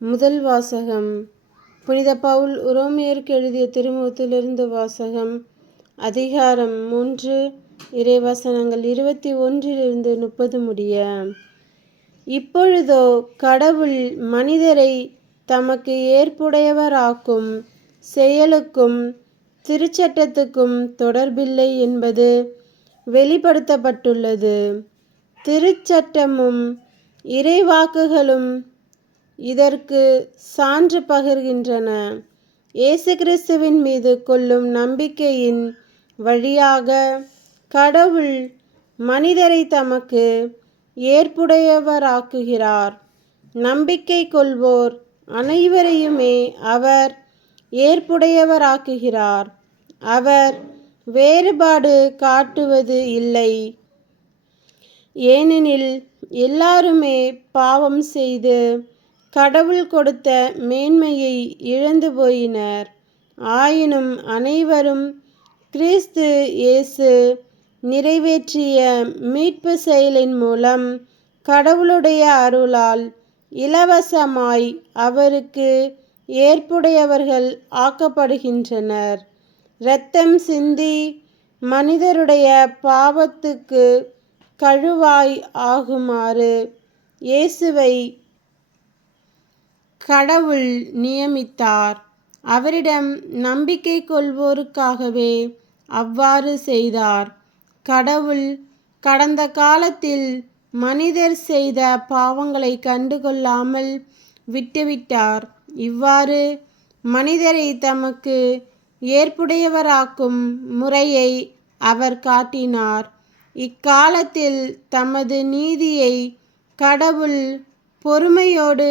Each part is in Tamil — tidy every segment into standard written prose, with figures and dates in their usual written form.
முதல் வாசகம். புனித பவுல் உரோமையருக்கு எழுதிய திருமுகத்திலிருந்து வாசகம். அதிகாரம் 3, இறைவசனங்கள் 21 30 முடிய. இப்பொழுதோ கடவுள் மனிதரை தமக்கு ஏற்புடையவராக்கும் செயலுக்கும் திருச்சட்டத்துக்கும் தொடர்பில்லை என்பது வெளிப்படுத்தப்பட்டுள்ளது. திருச்சட்டமும் இறைவாக்குகளும் இதற்கு சான்று பகர்கின்றன. இயேசு கிறிஸ்துவின் மீது கொள்ளும் நம்பிக்கையின் வழியாக கடவுள் மனிதரை தமக்கு ஏற்புடையவராக்குகிறார். நம்பிக்கை கொள்வோர் அனைவரையுமே அவர் ஏற்புடையவராக்குகிறார். அவர் வேறுபாடு காட்டுவது இல்லை. ஏனெனில் எல்லாருமே பாவம் செய்து கடவுள் கொடுத்த மேன்மையை இழந்து போயினர். ஆயினும் அனைவரும் கிறிஸ்து இயேசு நிறைவேற்றிய மீட்பு செயலின் மூலம் கடவுளுடைய அருளால் இலவசமாய் அவருக்கு ஏற்புடையவர்கள் ஆக்கப்படுகின்றனர். இரத்தம் சிந்தி மனிதருடைய பாவத்துக்கு கழுவாய் ஆகுமாறு இயேசுவை கடவுள் நியமித்தார். அவரிடம் நம்பிக்கை கொள்வோருக்காகவே அவ்வாறு செய்தார். கடவுள் கடந்த காலத்தில் மனிதர் செய்த பாவங்களை கண்டுகொள்ளாமல் விட்டுவிட்டார். இவ்வாறு மனிதரை தமக்கு ஏற்புடையவராக்கும் முறையை அவர் காட்டினார். இக்காலத்தில் தமது நீதியை கடவுள் பொறுமையோடு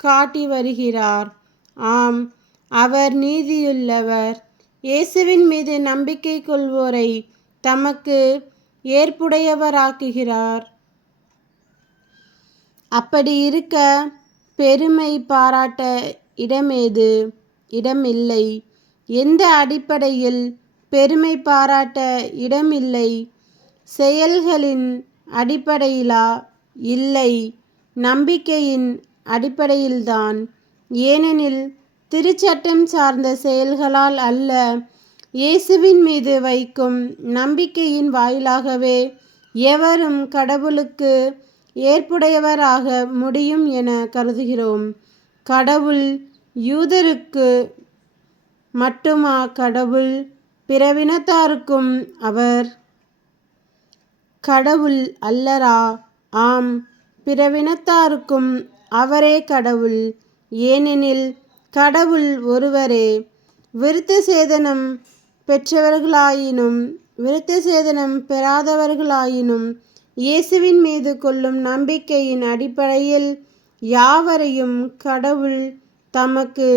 காட்டி வருகிறார். ஆம், அவர் நீதியுள்ளவர். இயேசுவின் மீது நம்பிக்கை கொள்வோரை தமக்கு ஏற்புடையவராக்குகிறார். அப்படி இருக்க பெருமை பாராட்ட இடமில்லை. எந்த அடிப்படையில் பெருமை பாராட்ட இடமில்லை? செயல்களின் அடிப்படையிலா? இல்லை, நம்பிக்கையின் அடிப்படையில்தான். ஏனெனில் திருச்சட்டம் சார்ந்த செயல்களால் அல்ல, இயேசுவின் மீது வைக்கும் நம்பிக்கையின் வாயிலாகவே எவரும் கடவுளுக்கு ஏற்புடையவராக முடியும் என கருதுகிறோம். கடவுள் யூதருக்கு மட்டுமா கடவுள்? பிறவினத்தாருக்கும் அவர் கடவுள் அல்லரா? ஆம், பிறவினத்தாருக்கும் அவரே கடவுள். ஏனெனில் கடவுள் ஒருவரே. விருத்த சேதனம் பெற்றவர்களாயினும் விருத்த சேதனம் பெறாதவர்களாயினும் இயேசுவின் மீது கொள்ளும் நம்பிக்கையின் அடிப்படையில் யாவரையும் கடவுள் தமக்கு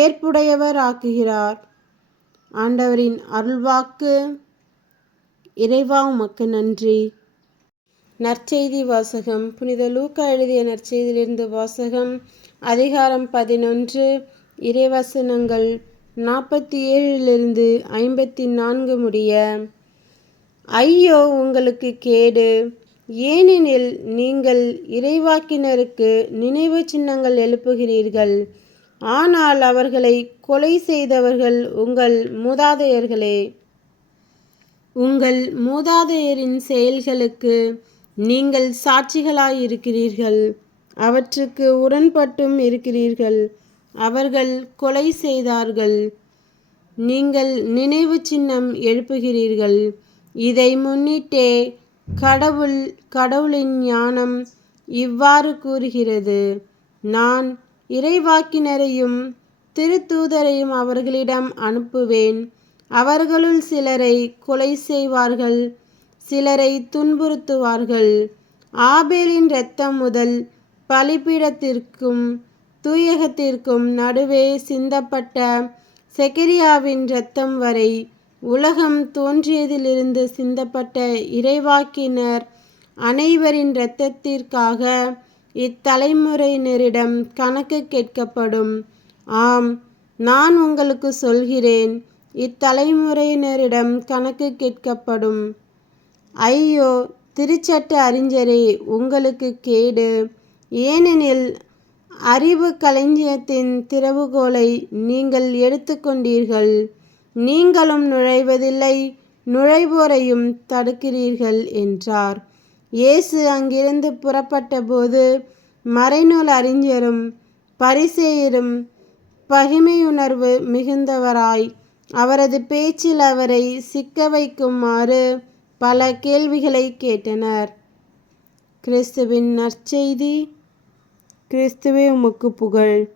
ஏற்புடையவராக்குகிறார். ஆண்டவரின் அருள்வாக்கு. இறைவா, உமக்கு நன்றி. நற்செய்தி வாசகம். புனித லூக்கா எழுதிய நற்செய்தியிலிருந்து வாசகம். அதிகாரம் 11, இறைவசனங்கள் 47 54 முடிய. ஐயோ, உங்களுக்கு கேடு! ஏனெனில் நீங்கள் இறைவாக்கினருக்கு நினைவு சின்னங்கள் எழுப்புகிறீர்கள். ஆனால் அவர்களை கொலை செய்தவர்கள் உங்கள் மூதாதையர்களே. உங்கள் மூதாதையரின் செயல்களுக்கு நீங்கள் சாட்சிகளாயிருக்கிறீர்கள். அவற்றுக்கு உடன்பட்டும் இருக்கிறீர்கள். அவர்கள் கொலை செய்தார்கள். நீங்கள் நினைவு சின்னம் எழுப்புகிறீர்கள். இதை முன்னிட்டே கடவுளின் ஞானம் இவ்வாறு கூறுகிறது: நான் இறைவாக்கினரையும் திருத்தூதரையும் அவர்களிடம் அனுப்புவேன். அவர்களுள் சிலரை கொலை செய்வார்கள், சிலரை துன்புறுத்துவார்கள். ஆபேலின் இரத்தம் முதல் பலிபீடத்திற்கும் தூயகத்திற்கும் நடுவே சிந்தப்பட்ட செக்கரியாவின் இரத்தம் வரை உலகம் தோன்றியதிலிருந்து சிந்தப்பட்ட இறைவாக்கினர் அனைவரின் இரத்தத்திற்காக இத்தலைமுறையினரிடம் கணக்கு கேட்கப்படும். ஆம், நான் உங்களுக்கு சொல்கிறேன், இத்தலைமுறையினரிடம் கணக்கு கேட்கப்படும். ஐயோ, திருச்சட்ட அறிஞரே, உங்களுக்கு கேடு! ஏனெனில் அறிவு களஞ்சியத்தின் திறவுகோலை நீங்கள் எடுத்துக்கொண்டீர்கள். நீங்களும் நுழைவதில்லை, நுழைவோரையும் தடுக்கிறீர்கள் என்றார். இயேசு அங்கிருந்து புறப்பட்டபோது மறைநூல் அறிஞரும் பரிசேயரும் பகைமையுணர்வு மிகுந்தவராய் அவரது பேச்சில் அவரை சிக்க வைக்குமாறு பல கேள்விகளை கேட்டனர். கிறிஸ்துவின் நற்செய்தி. கிறிஸ்துவே உமக்கு புகழ்.